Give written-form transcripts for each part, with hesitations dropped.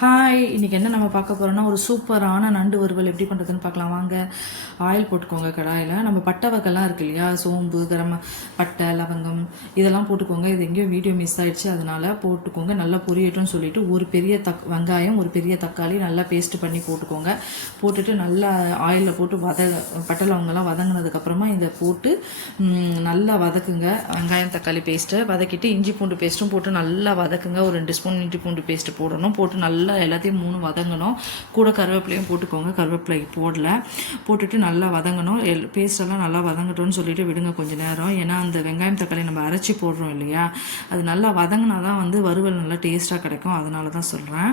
Hi, இன்றைக்கி என்ன நம்ம பார்க்க போகிறோம்னா ஒரு சூப்பரான நண்டு வறுவல் எப்படி பண்ணுறதுன்னு பார்க்கலாம் வாங்க. ஆயில் போட்டுக்கோங்க கடாயில். நம்ம பட்டை வகைலாம் இருக்கு இல்லையா, சோம்பு, பட்டை, லவங்கம் இதெல்லாம் போட்டுக்கோங்க. இது எங்கேயோ வீடியோ மிஸ் ஆகிடுச்சு, அதனால் போட்டுக்கோங்க. நல்லா பொரியட்டும்னு சொல்லிவிட்டு ஒரு பெரிய வெங்காயம், ஒரு பெரிய தக்காளி நல்லா பேஸ்ட் பண்ணி போட்டுக்கோங்க. போட்டுட்டு நல்லா ஆயிலில் போட்டு பட்டை லவங்கெல்லாம் வதங்கினதுக்கப்புறமா இதை போட்டு நல்லா வதக்குங்க. வெங்காயம் தக்காளி பேஸ்ட்டை வதக்கிட்டு இஞ்சி பூண்டு பேஸ்ட்டும் போட்டு நல்லா வதக்குங்க. ஒரு 2 ஸ்பூன் இஞ்சி பூண்டு பேஸ்ட்டு போடணும். போட்டு நல்லா எல்லாத்தையும் 3 வதங்கணும். கூட கருவேப்பிலையும் போட்டுக்கோங்க. கருவேப்பிலை போட்டுட்டு நல்லா வதங்கணும். பேஸ்டெல்லாம் நல்லா வதங்கட்டும்னு சொல்லிட்டு விடுங்க கொஞ்சம் நேரம். ஏன்னா அந்த வெங்காயம் தக்காளி நம்ம அரைச்சி போடுறோம் இல்லையா, அது நல்லா வதங்கினா தான் வறுவல் நல்லா டேஸ்ட்டாக கிடைக்கும். அதனால தான் சொல்கிறேன்.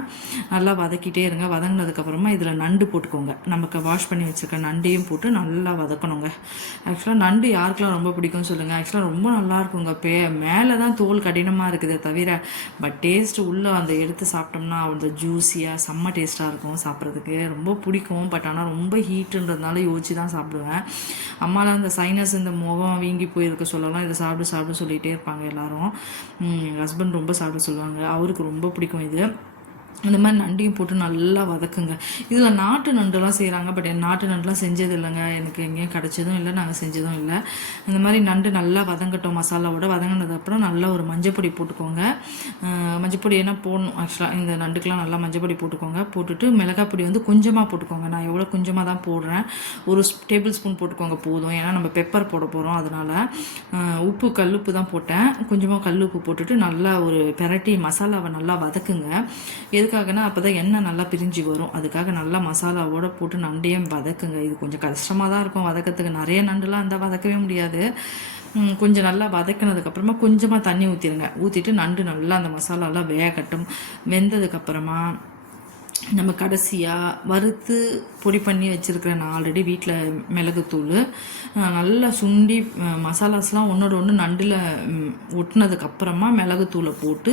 நல்லா வதக்கிட்டே இருங்க. வதங்கினதுக்கப்புறமா இதில் நண்டு போட்டுக்கோங்க. நமக்கு வாஷ் பண்ணி வச்சுருக்க நண்டையும் போட்டு நல்லா வதக்கணுங்க. ஆக்சுவலாக நண்டு யாருக்கெல்லாம் ரொம்ப பிடிக்கும்னு சொல்லுங்கள். ஆக்சுவலாக ரொம்ப நல்லா இருக்குங்க. மேலே தான் தோல் கடினமாக இருக்குதே தவிர, பட் டேஸ்ட்டு உள்ளே அந்த எடுத்து சாப்பிட்டோம்னா அந்த ஜூஸியாக செம்ம டேஸ்ட்டாக இருக்கும். சாப்பிட்றதுக்கு ரொம்ப பிடிக்கும். பட் ஆனால் ரொம்ப ஹீட்டுன்றதுனால யோசிச்சு தான் சாப்பிடுவேன். அம்மாலாம் அந்த சைனஸ் இந்த முகம் வீங்கி போயிருக்க சொல்லலாம், இதை சாப்பிட்டு சொல்லிகிட்டே இருப்பாங்க எல்லாரும். எங்கள் ஹஸ்பண்ட் ரொம்ப சாப்பிட சொல்லுவாங்க. அவருக்கு ரொம்ப பிடிக்கும் இது. இந்த மாதிரி நண்டையும் போட்டு நல்லா வதக்குங்க. இதில் நாட்டு நண்டுலாம் செய்கிறாங்க. பட் நாட்டு நண்டுலாம் செஞ்சது இல்லைங்க. எனக்கு எங்கேயும் கிடச்சதும் இல்லை, நாங்கள் செஞ்சதும் இல்லை. இந்த மாதிரி நண்டு நல்லா வதங்கட்டும். மசாலாவோட வதங்கினதுக்கப்புறம் நல்லா ஒரு மஞ்சப்பொடி போட்டுக்கோங்க. மஞ்சப்பொடி என்ன போடணும் ஆக்சுவலாக இந்த நண்டுக்கெலாம் நல்லா மஞ்சப்பொடி போட்டுக்கோங்க. போட்டுட்டு மிளகாய் பொடி கொஞ்சமாக போட்டுக்கோங்க. நான் எவ்வளோ கொஞ்சமாக தான் போடுறேன். ஒரு டேபிள் ஸ்பூன் போட்டுக்கோங்க போதும். ஏன்னா நம்ம பெப்பர் போட போகிறோம். அதனால் உப்பு கல்லுப்பு தான் போட்டேன். கொஞ்சமாக கல்லுப்பு போட்டுட்டு நல்லா ஒரு பெரட்டி மசாலாவை நல்லா வதக்குங்க. எதுக்காகனா அப்போ தான் எண்ணெய் நல்லா பிரிஞ்சு வரும். அதுக்காக நல்லா மசாலாவோடு போட்டு நண்டையும் வதக்குங்க. இது கொஞ்சம் கஷ்டமாக தான் இருக்கும் வதக்கிறதுக்கு. நிறைய நண்டுலாம் அந்த வதக்கவே முடியாது. கொஞ்சம் நல்லா வதக்கினதுக்கப்புறமா கொஞ்சமாக தண்ணி ஊற்றிடுங்க. ஊற்றிட்டு நண்டு நல்லா அந்த மசாலாலாம் வேகட்டும். வெந்ததுக்கப்புறமா நம்ம கடைசியாக வறுத்து பொடி பண்ணி வச்சுருக்கிற நான் ஆல்ரெடி வீட்டில் மிளகுத்தூள் நல்லா சுண்டி மசாலாஸ்லாம் ஒன்றோட ஒன்று நண்டில் ஒட்டினதுக்கப்புறமா மிளகுத்தூளை போட்டு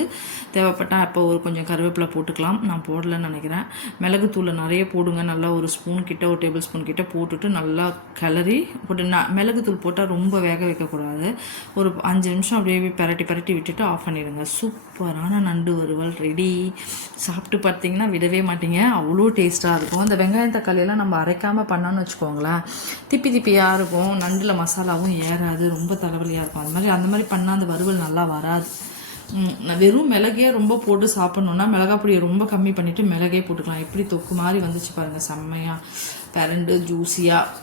தேவைப்பட்டால் அப்போ கொஞ்சம் கருவேப்பிலை போட்டுக்கலாம். நான் போடலன்னு நினைக்கிறேன். மிளகுத்தூளை நிறைய போடுங்க. நல்லா ஒரு ஸ்பூன் கிட்ட, ஒரு டேபிள் ஸ்பூன் கிட்ட போட்டுட்டு நல்லா கிளறி போட்டு மிளகுத்தூள் போட்டால் ரொம்ப வேக வைக்கக்கூடாது. ஒரு 5 நிமிஷம் அப்படியே பரட்டி விட்டுட்டு ஆஃப் பண்ணிடுங்க. சூப்பரான நண்டு வறுவல் ரெடி. சாப்பிட்டு பார்த்தீங்கன்னா விடவே மாட்டீங்க, அவ்வளோ டேஸ்ட்டாக இருக்கும். அந்த வெங்காயம் தக்காளியெல்லாம் நம்ம அரைக்காமல் பண்ணோன்னு வச்சுக்கோங்களேன், திப்பியாக இருக்கும். நண்டில் மசாலாவும் ஏறாது, ரொம்ப தலைவலியாக இருக்கும். அந்த மாதிரி பண்ணால் அந்த வறுவல் நல்லா வராது. வெறும் மிளகே ரொம்ப போட்டு சாப்பிட்ணுன்னா மிளகாய் பொடியை ரொம்ப கம்மி பண்ணிவிட்டு மிளகே போட்டுக்கலாம். எப்படி தொக்கு மாதிரி வந்துச்சு பாருங்கள், செம்மையாக பரண்டு ஜூஸியாக.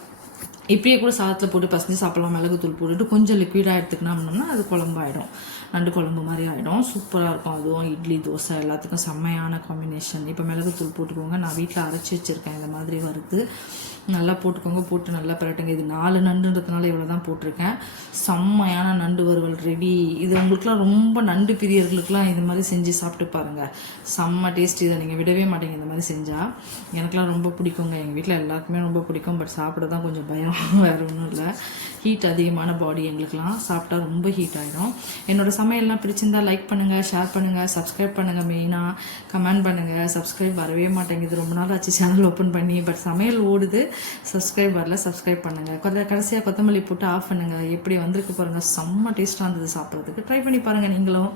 இப்படியே கூட சாதத்தில் போட்டு பசஞ்சு சாப்பிட்லாம். மிளகுத்தூள் போட்டுட்டு கொஞ்சம் லிக்விடாக எடுத்துக்கினோம்னா அது குழம்பாயிடும். நண்டு குழம்பு மாதிரி ஆகிடும். சூப்பராக இருக்கும். அதுவும் இட்லி, தோசை எல்லாத்துக்கும் செம்மையான காம்பினேஷன். இப்போ மிளகுத்தூள் போட்டுக்கோங்க. நான் வீட்டில் அரைச்சி வச்சுருக்கேன். இந்த மாதிரி வறுத்து நல்லா போட்டுக்கோங்க. போட்டு நல்லா பரட்டுங்க. இது 4 நண்டுன்றதுனால இவ்வளோ தான் போட்டிருக்கேன். செம்மையான நண்டு வறுவல் ரெடி. இது உங்களுக்குலாம் ரொம்ப நண்டு பிரியர்களுக்கெலாம் இது மாதிரி செஞ்சு சாப்பிட்டு பாருங்கள். செம்ம டேஸ்ட். இதை நீங்கள் விடவே மாட்டீங்க இந்த மாதிரி செஞ்சால். எனக்குலாம் ரொம்ப பிடிக்குங்க. எங்கள் வீட்டில் எல்லாருக்குமே ரொம்ப பிடிக்கும். பட் சாப்பிட தான் கொஞ்சம் பயம், வேறு ஒன்றும் இல்லை. ஹீட் அதிகமான பாடி எங்களுக்கெலாம். சாப்பிட்டா ரொம்ப ஹீட் ஆகிடும். என்னோடய சமையல்லாம் பிடிச்சிருந்தால் லைக் பண்ணுங்கள், ஷேர் பண்ணுங்கள், சப்ஸ்கிரைப் பண்ணுங்கள். மெயினாக கமெண்ட் பண்ணுங்கள். சப்ஸ்கிரைப் வரவே மாட்டேங்குது. ரொம்ப நாள் ஆச்சு சேனல் ஓப்பன் பண்ணி. பட் சமையல் ஓடுது, சப்ஸ்கிரைப் வரல. சப்ஸ்கிரைப் பண்ணுங்கள். கடைசியாக கொத்தமல்லி போட்டு ஆஃப் பண்ணுங்கள். எப்படி வந்திருக்கு பாருங்கள். செம்ம டேஸ்ட்டாக இருந்தது சாப்பிட்றதுக்கு. ட்ரை பண்ணி பாருங்கள் நீங்களும்.